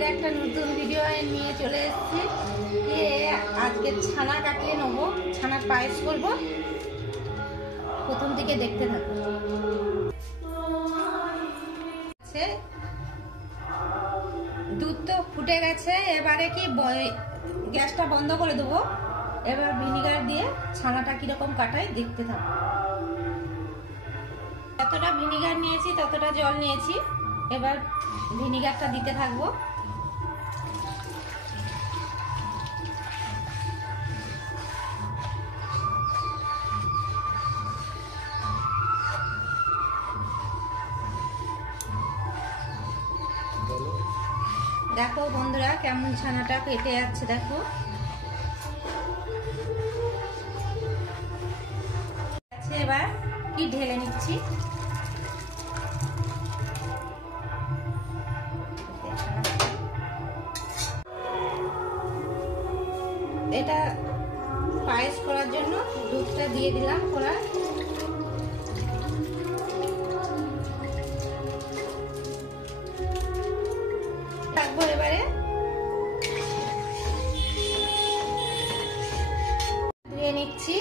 আজকের একটা নতুন ভিডিও নিয়ে চলে এসেছি। আজকে ছানা কাটিয়ে নেবো, ছানার পায়েস করব। প্রথম থেকে দেখতে থাকো। দুধ তো ফুটে গেছে, এবারে কি গ্যাসটা বন্ধ করে দেবো। এবার ভিনিগার দিয়ে ছানাটা কিরকম কাটাই দেখতে থাকো। যতটা ভিনিগার নিয়েছি ততটা জল নিয়েছি। এবার ভিনিগারটা দিতে থাকবো। দেখো বন্ধুরা কেমন ছানাটা কেটে যাচ্ছে, দেখো। এবার কি ঢেলে নিচ্ছি। এটা পায়েস করার জন্য দুধটা দিয়ে দিলাম কড়াই। থাকবো এবারে ধুয়ে নিচ্ছি।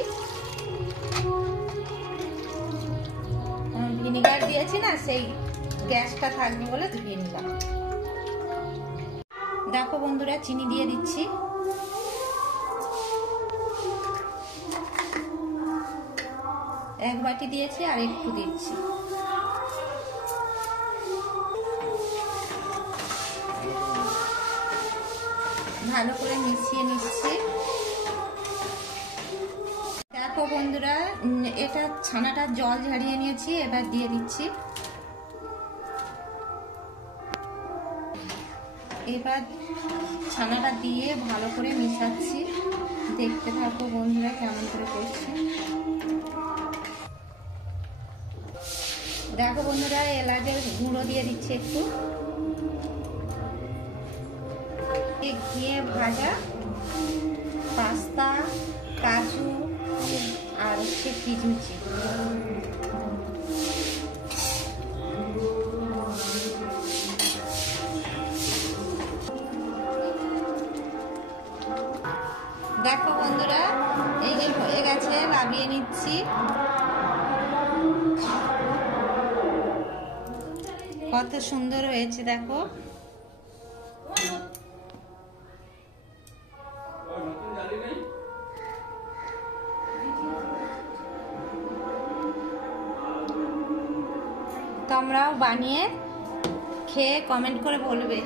ভিনিগার দিয়েছি না, সেই গ্যাসটা থাকবে বলে ধুয়ে নিলাম। দেখো বন্ধুরা চিনি দিয়ে দিচ্ছি। এক বাটি দিয়েছি আর একটু দিচ্ছি। ভালো করে মিশিয়ে নিচ্ছি। দেখো বন্ধুরা এটা ছানাটা জল ঝাড়িয়ে নিয়েছি, এবার দিয়ে দিচ্ছি। এবার ছানাটা দিয়ে ভালো করে মিশাচ্ছি। দেখতে থাকো বন্ধুরা কেমন করে করছি। দেখো বন্ধুরা এলাচের গুঁড়ো দিয়ে দিচ্ছি একটু। ঘিয়ে ভাজা পাস্তা, কাজু আর হচ্ছে কিশমিশ। দেখো বন্ধুরা এই যে হয়ে গেছে, নামিয়ে নিচ্ছি। কত সুন্দর হয়েছে দেখো। তোমরাও বানিয়ে খেয়ে কমেন্ট করে বলবে।